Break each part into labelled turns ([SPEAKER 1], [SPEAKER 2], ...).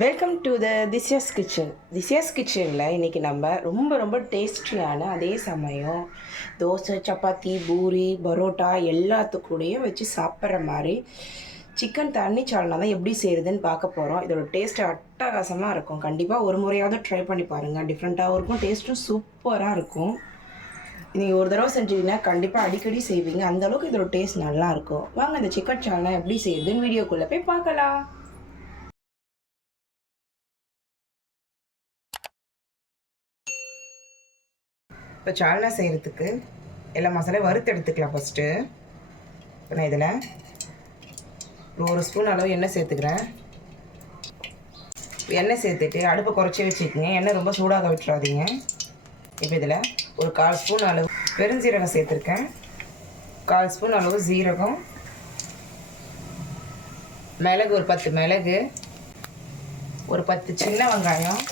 [SPEAKER 1] Welcome to the Dhisya's kitchen Dhisya's கிச்சனில் இன்றைக்கி நம்ம ரொம்ப ரொம்ப டேஸ்டியான அதே சமயம் தோசை சப்பாத்தி பூரி பரோட்டா எல்லாத்துக்கூடையும் வச்சு சாப்பிட்ற மாதிரி சிக்கன் தண்ணி சால்னா தான் எப்படி செய்கிறதுன்னு பார்க்க போகிறோம் இதோட டேஸ்ட் அட்டகாசமாக இருக்கும். கண்டிப்பாக ஒரு முறையாவது ட்ரை பண்ணி பாருங்கள் டிஃப்ரெண்ட்டாகவும் இருக்கும் டேஸ்ட்டும் சூப்பராக இருக்கும். நீங்கள் ஒரு தடவை செஞ்சீங்கன்னா கண்டிப்பாக அடிக்கடி செய்வீங்க. அந்த அளவுக்கு இதோட டேஸ்ட் நல்லாயிருக்கும் வாங்க இந்த சிக்கன் சால்னா எப்படி செய்யுதுன்னு வீடியோக்குள்ளே போய் பார்க்கலாம். இப்போ சால்னா செய்கிறதுக்கு எல்லா மசாலையும் வறுத்து எடுத்துக்கலாம் ஃபஸ்ட்டு இப்போ நான் இதில் ஒரு ஸ்பூன் அளவு எண்ணெய் சேர்த்துக்கிறேன். எண்ணெய் சேர்த்துட்டு அடுப்பை குறைச்சி வச்சுக்கோங்க. எண்ணெய் ரொம்ப சூடாக விட்டுறாதீங்க. இப்போ இதில் ஒரு கால் ஸ்பூன் அளவு பெருஞ்சீரகம் சேர்த்துருக்கேன். கால் ஸ்பூன் அளவு சீரகம். மிளகு ஒரு பத்து மிளகு. ஒரு பத்து சின்ன வெங்காயம்.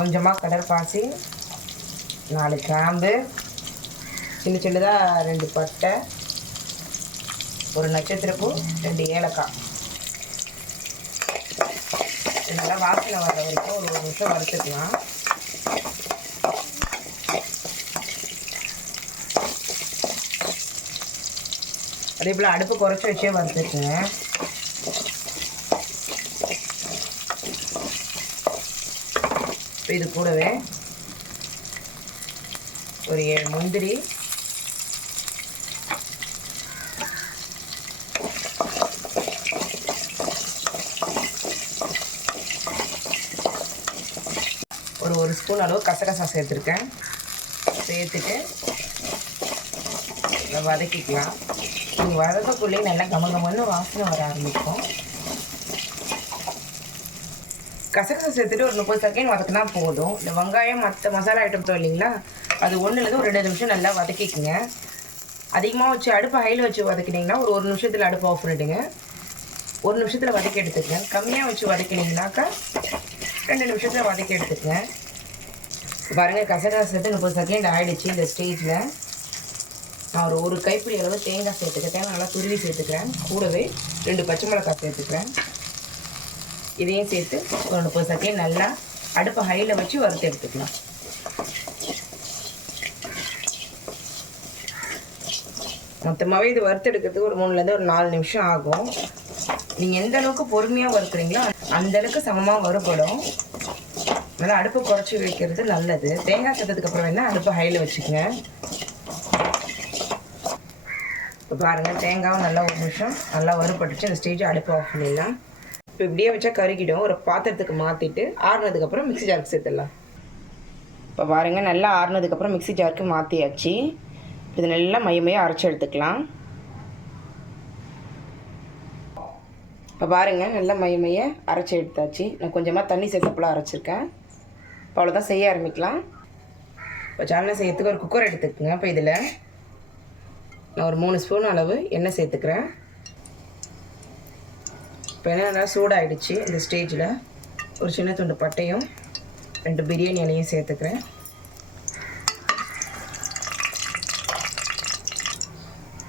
[SPEAKER 1] கொஞ்சமாக கடற்பாசி. நாலு கிராம்பு சின்ன சின்னதாக ரெண்டு பட்டை ஒரு நட்சத்திரப்பூ ரெண்டு ஏலக்காய். நல்லா வாசனை வர வரைக்கும் ஒரு ஒரு நிமிஷம் வறுத்துக்கலாம். அதே போல் அடுப்பு குறைச்சி வச்சே வறுத்துக்குங்க. இது கூடவே ஒரு ஏழு முந்திரி. ஒரு ஒரு ஸ்பூன் அளவு கசகசா சேர்த்துருக்கேன். சேர்த்துட்டு இதை வதக்கிக்கலாம். நீங்கள் வதக்கக்குள்ளேயே நல்லா கம கமன்னு வாசனை வர ஆரம்பிக்கும். கசகசா சேர்த்துட்டு ஒரு முப்பது செகண்ட் வதக்குனா போதும். இந்த வெங்காயம் மற்ற மசாலா ஐட்டம் இல்லைங்களா? அது ஒன்றுலேருந்து ஒரு ரெண்டு நிமிஷம் நல்லா வதக்கிக்குங்க. அதிகமாக வச்சு அடுப்பு ஹையில் வச்சு வதக்கினீங்கன்னா ஒரு ஒரு நிமிஷத்தில் அடுப்பு ஆஃப் பண்ணிவிடுங்க ஒரு நிமிஷத்தில் வதக்கி எடுத்துக்கங்க. கம்மியாக வச்சு வதக்கினீங்கனாக்கா ரெண்டு நிமிஷத்தில் வதக்கி எடுத்துக்கங்க. பாருங்கள் கசகசா சேர்த்து முப்பது செகண்ட் ஆகிடுச்சு இந்த ஸ்டேஜில் நான் ஒரு ஒரு கைப்பிடி அளவு தேங்காய் சேர்த்துக்க தேங்காய் நல்லா துருவி சேர்த்துக்கிறேன். கூடவே ரெண்டு பச்சை மிளகாய் சேர்த்துக்கிறேன். இதையும் சேர்த்து ஒரு முப்பது செகண்ட் நல்லா அடுப்பை ஹையில் வச்சு வறுத்து எடுத்துக்கலாம். மொத்தமாகவே இது வறுத்து எடுக்கிறதுக்கு ஒரு மூணுலேருந்து ஒரு நாலு நிமிஷம் ஆகும். நீங்கள் எந்த அளவுக்கு பொறுமையாக வறுக்குறீங்களோ அந்த அளவுக்கு சமமாக வறுபடும். அதனால் அடுப்பு குறைச்சி வைக்கிறது நல்லது. தேங்காய் சேர்த்ததுக்கு அப்புறம் வேணால் அடுப்பை ஹையில் வச்சுக்கோங்க. இப்போ பாருங்கள் தேங்காவும் நல்லா ஒரு நிமிஷம் நல்லா வறுபட்டுச்சு. அந்த ஸ்டேஜ் அடுப்பு ஆஃப் பண்ணிடலாம். இப்போ இப்படியே வச்சா கருகிடும். ஒரு பாத்திரத்துக்கு மாற்றிட்டு ஆறுனதுக்கப்புறம் மிக்ஸி ஜாருக்கு சேர்த்துடலாம். இப்போ பாருங்கள் நல்லா ஆறுனதுக்கப்புறம் மிக்சி ஜாருக்கு மாற்றியாச்சு இது நல்லா மையமையாக அரைச்சி எடுத்துக்கலாம். இப்போ பாருங்கள் நல்லா மையமைய அரைச்சி எடுத்தாச்சு. நான் கொஞ்சமாக தண்ணி சேர்த்தப்பெல்லாம் அரைச்சிருக்கேன். இப்போ அவ்வளோதான் செய்ய ஆரம்பிக்கலாம். இப்போ சால்னா செய்யறதுக்கு ஒரு குக்கர் எடுத்துக்கோங்க. இப்போ இதில் நான் ஒரு மூணு ஸ்பூன் அளவு எண்ணெய் சேர்த்துக்கிறேன். இப்போ எண்ணெய் நல்லா சூடாகிடுச்சு இந்த ஸ்டேஜில் ஒரு சின்ன துண்டு பட்டையும் ரெண்டு பிரியாணி இலையும் சேர்த்துக்கிறேன்.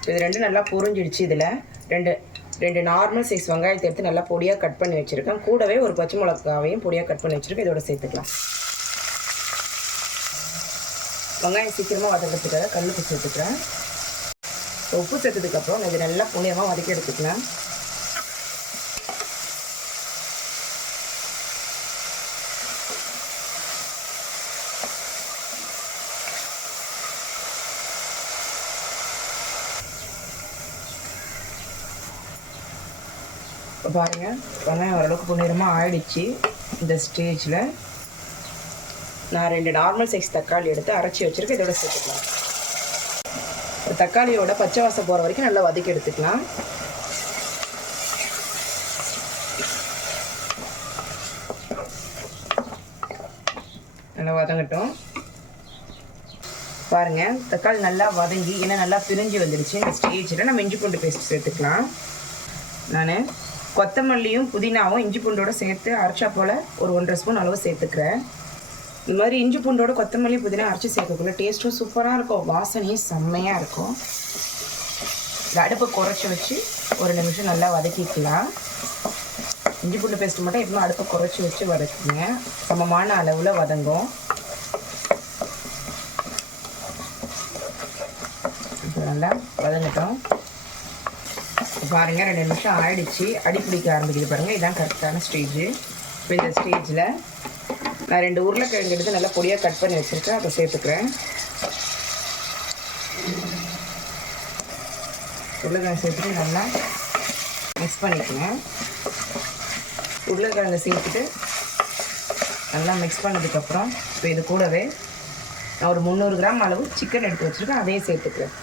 [SPEAKER 1] இது ரெண்டும் நல்லா புரிஞ்சிடுச்சு இதில். ரெண்டு ரெண்டு நார்மல் சைஸ் வெங்காயத்தை எடுத்து நல்லா பொடியாக கட் பண்ணி வச்சுருக்கேன். கூடவே ஒரு பச்சை மிளகாவையும் பொடியாக கட் பண்ணி வச்சுருக்கேன். இதோட சேர்த்துக்கலாம். வெங்காயம் சீக்கிரமாக வதக்கிறதுக்காக கல்லுப்பு சேர்த்துக்கிறேன். உப்பு சேர்த்ததுக்கப்புறம் இது நல்லா புனியமாக வதக்கி எடுத்துக்கலாம். இப்போ பாருங்கள் வெங்காயம் ஓரளவுக்கு பொன்னிறமாக ஆயிடுச்சு. இந்த ஸ்டேஜில் நான் ரெண்டு நார்மல் சைஸ் தக்காளி எடுத்து அரைச்சி வச்சுருக்கேன். இதோட சேர்த்துக்கலாம். தக்காளியோட பச்சை வாசம் போகிற வரைக்கும் நல்லா வதக்கி எடுத்துக்கலாம். நல்லா வதங்கட்டும். பாருங்கள் தக்காளி நல்லா வதங்கி ஏன்னா நல்லா பிரிஞ்சு வந்துடுச்சு இந்த ஸ்டேஜில் நம்ம இஞ்சி பூண்டு பேஸ்ட் சேர்த்துக்கலாம். நான் கொத்தமல்லியும் புதினாவும் இஞ்சி பூண்டோட சேர்த்து அரைச்சா போல் ஒரு ஒன்றரை ஸ்பூன் அளவு சேர்த்துக்கிறேன். இந்த மாதிரி இஞ்சி பூண்டோட கொத்தமல்லி புதினா அரைச்சி சேர்க்கக்குள்ள டேஸ்ட்டும் சூப்பராக இருக்கும். வாசனையும் செம்மையாக இருக்கும். இந்த அடுப்பை குறைச்சி வச்சு ஒரு நிமிஷம் நல்லா வதக்கிக்கலாம். இஞ்சி பூண்டு பேஸ்ட் மட்டும் எப்பவும் அடுப்பை குறைச்சி வச்சு வதக்குங்க. சமமான அளவில் வதங்கும் நல்லா வதங்கட்டும். பாருங்கள் ரெண்டு நிமிஷம் ஆயிடுச்சு. அடி பிடிக்க ஆரம்பிக்குது பாருங்கள் இதுதான் கரெக்டான ஸ்டேஜ் இப்போ இந்த ஸ்டேஜில் நான் ரெண்டு உருளைக்கிழங்கு எடுத்து நல்லா பொடியாக கட் பண்ணி வச்சுருக்கேன். அதை சேர்த்துக்கிறேன். உருளைக்கிழங்கு சேர்த்துட்டு நல்லா மிக்ஸ் பண்ணிக்கோங்க உருளைக்கிழங்கு சேர்த்துட்டு நல்லா மிக்ஸ் பண்ணதுக்கப்புறம் இப்போ இது கூடவே நான் ஒரு முந்நூறு கிராம் அளவு சிக்கன் எடுத்து வச்சுருக்கேன். அதையும் சேர்த்துக்கிறேன்.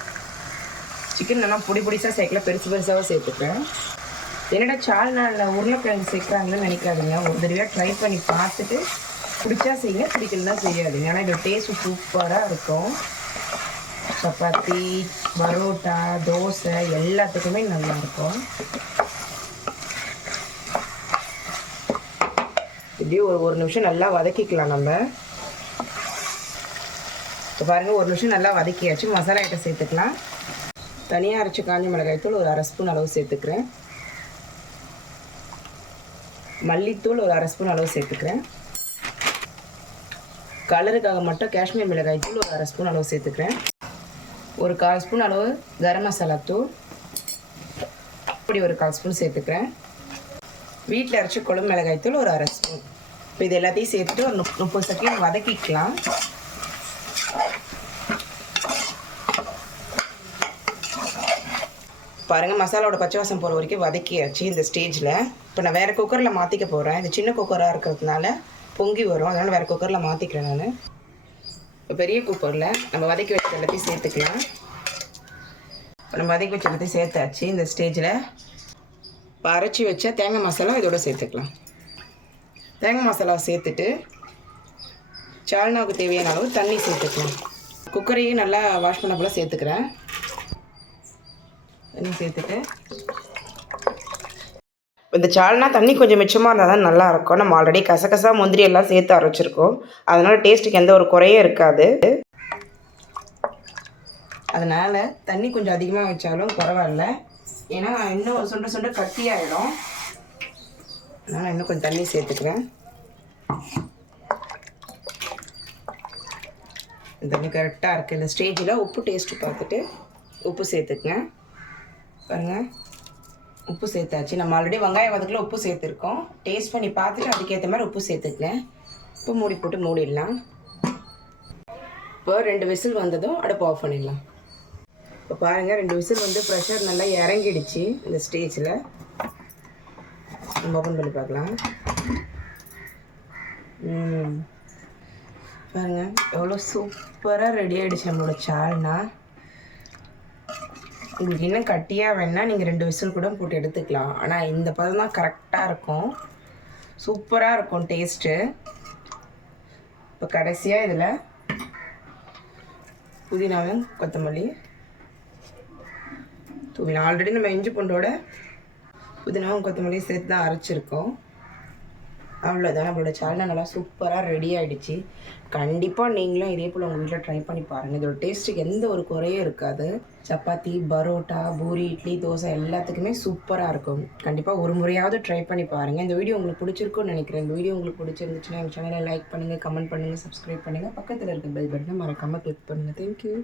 [SPEAKER 1] சிக்கன் நல்லா பொடி பொடிசாக சேர்க்கல பெருசு பெருசாக சேர்த்துக்கிறேன் என்னடா சால் நாளில் உருளைக்கிழங்கு சேர்க்குறாங்கன்னு நினைக்காதுங்க. ஒரு தடவையாக ட்ரை பண்ணி பார்த்துட்டு பிடிச்சா செய்யுங்க பிடிக்கலாம் செய்யாது ஏன்னா இதோட டேஸ்ட் சூப்பராக இருக்கும். சப்பாத்தி பரோட்டா தோசை எல்லாத்துக்குமே நல்லாயிருக்கும் இப்படியே ஒரு ஒரு நிமிஷம் நல்லா வதக்கிக்கலாம் நம்ம. இப்போ பாருங்கள் ஒரு நிமிஷம் நல்லா வதக்கியாச்சு. மசாலா ஐட்டம் சேர்த்துக்கலாம். தனியாக அரைச்ச காஞ்ச மிளகாய் தூள் ஒரு அரை ஸ்பூன் அளவு சேர்த்துக்கிறேன். மல்லித்தூள் ஒரு அரை ஸ்பூன் அளவு சேர்த்துக்கிறேன். கலருக்காக மட்டும் காஷ்மீர் மிளகாய் தூள் ஒரு அரை ஸ்பூன் அளவு சேர்த்துக்கிறேன். ஒரு கால் ஸ்பூன் அளவு கரம் மசாலா தூள். இப்படி ஒரு கால் ஸ்பூன் சேர்த்துக்கிறேன். வீட்டில் அரைச்ச குழம்பு மிளகாய் தூள் ஒரு அரை ஸ்பூன். இப்போ இது எல்லாத்தையும் சேர்த்துட்டு ஒரு முப்பது செகண்ட் வதக்கிக்கலாம். பாருங்கள் மசாலாவோட பச்சை வாசம் போகிற வரைக்கும் வதக்கியாச்சு இந்த ஸ்டேஜில் இப்போ நான் வேறு குக்கரில் மாற்றிக்க போகிறேன் இது சின்ன குக்கராக இருக்கிறதுனால பொங்கி வரும். அதனால் வேறு குக்கரில் மாற்றிக்கிறேன் நான். இப்போ பெரிய குக்கரில் நம்ம வதக்கி வச்ச எல்லாத்தையும் சேர்த்துக்கலாம். இப்போ நம்ம வதக்கி வச்ச எல்லாத்தையும் சேர்த்தாச்சு. இந்த ஸ்டேஜில் இப்போ அரைச்சி வச்ச தேங்காய் மசாலா இதோட சேர்த்துக்கலாம். தேங்காய் மசாலா சேர்த்துட்டு சால்னாவுக்கு தேவையான அளவு தண்ணி சேர்த்துக்கலாம். குக்கரையும் நல்லா வாஷ் பண்ண போல் சேர்த்துக்கிறேன். தண்ணி சேர்த்துட்டு. இந்த சால்னா தண்ணி கொஞ்சம் மிச்சமாக இருந்தால் தான் நல்லா இருக்கும். நம்ம ஆல்ரெடி கசகசா முந்திரி எல்லாம் சேர்த்து அரைச்சிருக்கோம். அதனால் டேஸ்ட்டுக்கு எந்த ஒரு குறையும் இருக்காது. அதனால் தண்ணி கொஞ்சம் அதிகமாக வச்சாலும் பரவாயில்ல. ஏன்னா இன்னும் சுண்ட சுண்ட கட்டியாயிடும் அதனால் இன்னும் கொஞ்சம் தண்ணி சேர்த்துக்கிறேன். தண்ணி கரெக்டாக இருக்குது இந்த ஸ்டேஜில் உப்பு டேஸ்ட்டு பார்த்துட்டு உப்பு சேர்த்துக்குங்க. பாருங்கள் உப்பு சேர்த்தாச்சு. நம்ம ஆல்ரெடி வெங்காயம் வதக்கில் உப்பு சேர்த்துருக்கோம். டேஸ்ட் பண்ணி பார்த்துட்டு அதுக்கேற்ற மாதிரி உப்பு சேர்த்துக்கங்க உப்பு மூடி போட்டு மூடிடலாம். இப்போ ரெண்டு விசில் வந்ததும் அடுப்பு ஆஃப் பண்ணிடலாம். இப்போ பாருங்கள் ரெண்டு விசில் வந்து ப்ரெஷர் நல்லா இறங்கிடுச்சு இந்த ஸ்டேஜில் நம்ம ஓப்பன் பண்ணி பார்க்கலாம். ம். எவ்வளோ சூப்பராக ரெடி ஆகிடுச்சு நம்மளோட சால்னா உங்களுக்கு இன்னும் கட்டியாக வேணால் நீங்கள் ரெண்டு விசில் கூட போட்டு எடுத்துக்கலாம். ஆனால் இந்த பதம் தான் கரெக்டாக இருக்கும். சூப்பராக இருக்கும் டேஸ்ட்டு இப்போ கடைசியாக இதில் புதினாவும் கொத்தமல்லி தூவினா ஆல்ரெடி நம்ம இஞ்சி பூண்டோட புதினாவும் கொத்தமல்லியும் சேர்த்து தான் அரைச்சிருக்கோம். அவ்வளோதான் நம்மளோட சால்னா நல்லா சூப்பராக ரெடி ஆகிடுச்சு கண்டிப்பாக நீங்களும் இதே போல் உங்கள் வீட்டில் ட்ரை பண்ணி பாருங்கள் இதோட டேஸ்ட்டுக்கு எந்த ஒரு குறையும் இருக்காது. சப்பாத்தி பரோட்டா பூரி இட்லி தோசை எல்லாத்துக்குமே சூப்பராக இருக்கும். கண்டிப்பாக ஒரு முறையாவது ட்ரை பண்ணி பாருங்கள் இந்த வீடியோ உங்களுக்கு பிடிச்சிருக்கும்னு நினைக்கிறேன். இந்த வீடியோ உங்களுக்கு பிடிச்சிருந்துச்சுன்னா எங்கள் சேனலை லைக் பண்ணுங்கள் கமெண்ட் பண்ணுங்கள் சப்ஸ்கிரைப் பண்ணுங்கள் பக்கத்தில் இருக்க பெல் பட்டனை மறக்காமல் கிளிக் பண்ணுங்கள் தேங்க்யூ